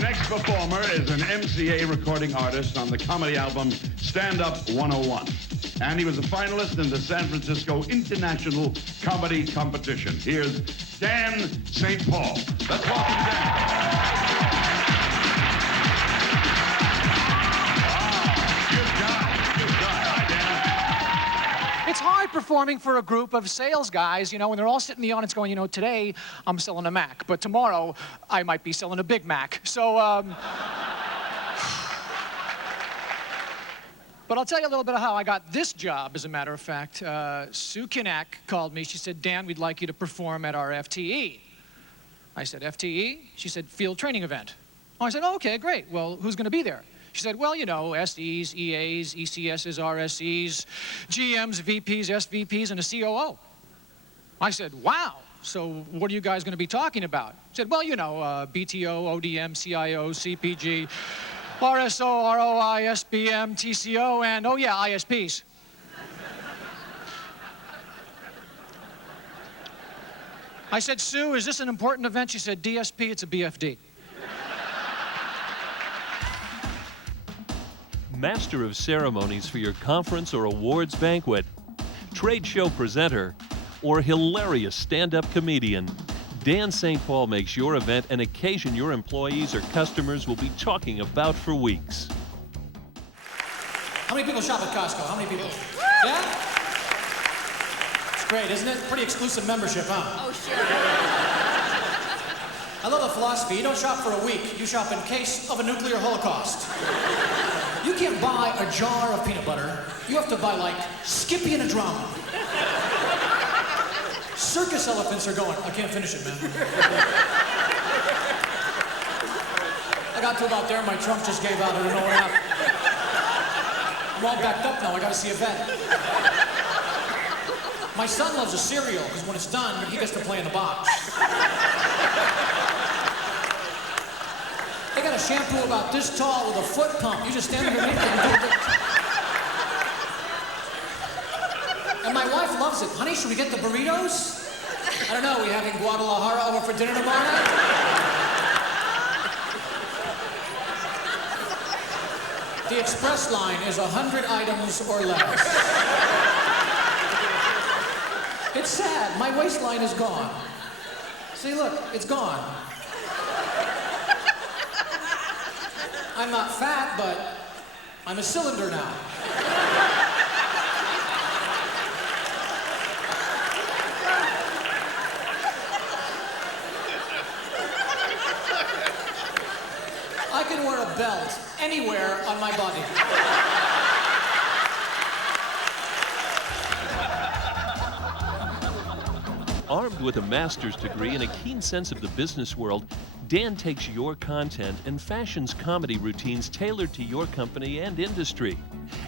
next performer is an MCA recording artist on the comedy album Stand Up 101. And he was a finalist in the San Francisco International Comedy Competition. Here's Dan St. Paul. Let's welcome Dan. It's hard performing for a group of sales guys, when they're all sitting in the audience going, today I'm selling a Mac, but tomorrow I might be selling a Big Mac. So, but I'll tell you a little bit of how I got this job, as a matter of fact. Sue Kinnack called me. She said, Dan, we'd like you to perform at our FTE. I said, FTE? She said, Field Training Event. Oh, I said, oh, okay, great. Well, who's going to be there? She said, well, SEs, EAs, ECSs, RSEs, GMs, VPs, SVPs, and a COO. I said, wow. So what are you guys going to be talking about? She said, well, BTO, ODM, CIO, CPG, RSO, ROI, SBM, TCO, and, oh yeah, ISPs. I said, Sue, is this an important event? She said, DSP, it's a BFD. Master of ceremonies for your conference or awards banquet, trade show presenter, or hilarious stand-up comedian, Dan St. Paul makes your event an occasion your employees or customers will be talking about for weeks. How many people shop at Costco? How many people? Yeah? It's great, isn't it? Pretty exclusive membership, huh? Oh, sure. I love the philosophy. You don't shop for a week. You shop in case of a nuclear holocaust. You can't buy a jar of peanut butter. You have to buy, like, Skippy and a drum. Circus elephants are going. I can't finish it, man. I got to about there, my trunk just gave out. I don't know what happened. I'm all backed up now. I gotta see a vet. My son loves a cereal, because when it's done, he gets to play in the box. They got a shampoo about this tall with a foot pump. You just stand underneath it and do it. And my wife loves it. Honey, should we get the burritos? I don't know, we having Guadalajara over for dinner tomorrow night? The express line is 100 items or less. It's sad, my waistline is gone. See, look, it's gone. I'm not fat, but I'm a cylinder now. I can wear a belt anywhere on my body. Armed with a master's degree and a keen sense of the business world, Dan takes your content and fashions comedy routines tailored to your company and industry.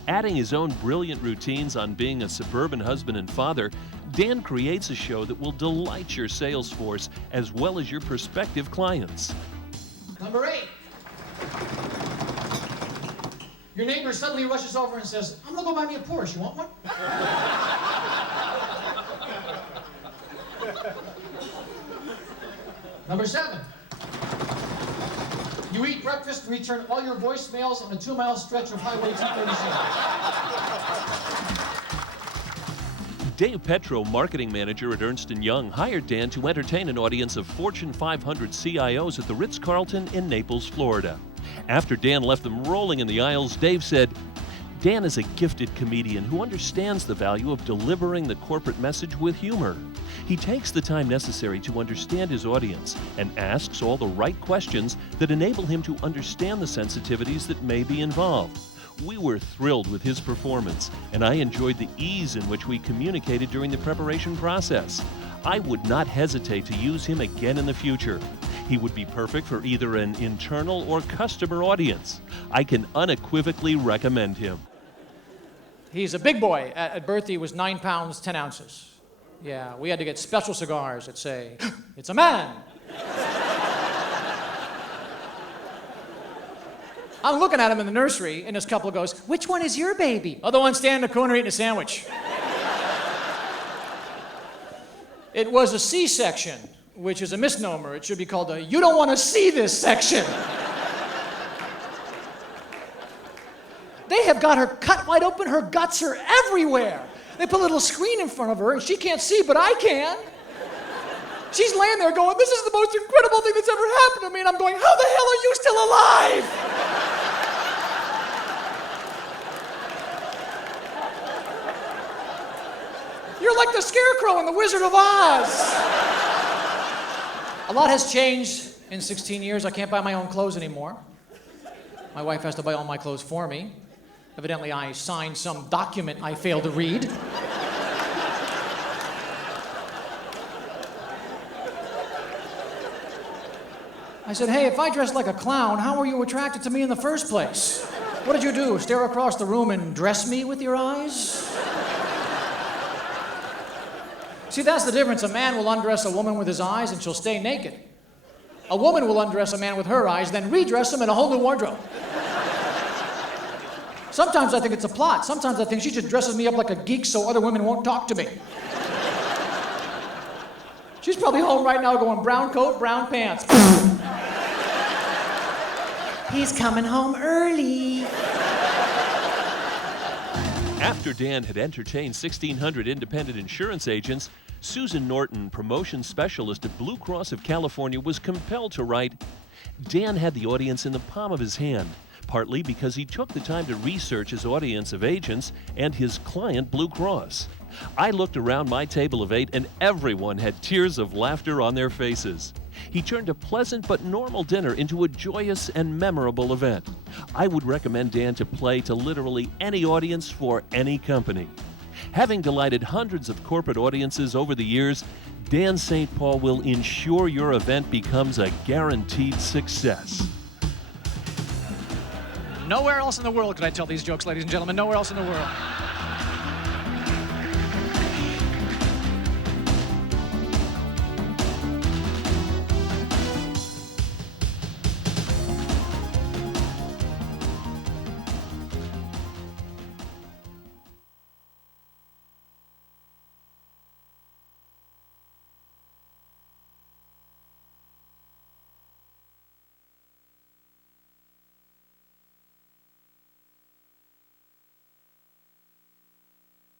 Adding his own brilliant routines on being a suburban husband and father, Dan creates a show that will delight your sales force as well as your prospective clients. Number 8. Your neighbor suddenly rushes over and says, I'm gonna go buy me a Porsche. You want one? Number 7. You eat breakfast and return all your voicemails on a 2-mile stretch of Highway 237. Dave Petro, marketing manager at Ernst & Young, hired Dan to entertain an audience of Fortune 500 CIOs at the Ritz-Carlton in Naples, Florida. After Dan left them rolling in the aisles, Dave said, Dan is a gifted comedian who understands the value of delivering the corporate message with humor. He takes the time necessary to understand his audience and asks all the right questions that enable him to understand the sensitivities that may be involved. We were thrilled with his performance, and I enjoyed the ease in which we communicated during the preparation process. I would not hesitate to use him again in the future. He would be perfect for either an internal or customer audience. I can unequivocally recommend him. He's a big boy. At birth, he was 9 pounds, 10 ounces. Yeah, we had to get special cigars that say, it's a man. I'm looking at him in the nursery, and this couple goes, which one is your baby? Other one standing in the corner eating a sandwich. It was a C-section, which is a misnomer. It should be called a you don't want to see this section. got her cut wide open. Her guts are everywhere. They put a little screen in front of her, and she can't see, but I can. She's laying there going, this is the most incredible thing that's ever happened to me. And I'm going, how the hell are you still alive? You're like the Scarecrow in The Wizard of Oz. A lot has changed in 16 years. I can't buy my own clothes anymore. My wife has to buy all my clothes for me. Evidently, I signed some document I failed to read. I said, hey, if I dressed like a clown, how were you attracted to me in the first place? What did you do, stare across the room and dress me with your eyes? See, that's the difference. A man will undress a woman with his eyes and she'll stay naked. A woman will undress a man with her eyes, then redress him in a whole new wardrobe. Sometimes I think it's a plot. Sometimes I think she just dresses me up like a geek so other women won't talk to me. She's probably home right now going, brown coat, brown pants. He's coming home early. After Dan had entertained 1,600 independent insurance agents, Susan Norton, promotion specialist at Blue Cross of California, was compelled to write, Dan had the audience in the palm of his hand, partly because he took the time to research his audience of agents and his client, Blue Cross. I looked around my table of 8 and everyone had tears of laughter on their faces. He turned a pleasant but normal dinner into a joyous and memorable event. I would recommend Dan to play to literally any audience for any company. Having delighted hundreds of corporate audiences over the years, Dan St. Paul will ensure your event becomes a guaranteed success. Nowhere else in the world could I tell these jokes, ladies and gentlemen. Nowhere else in the world.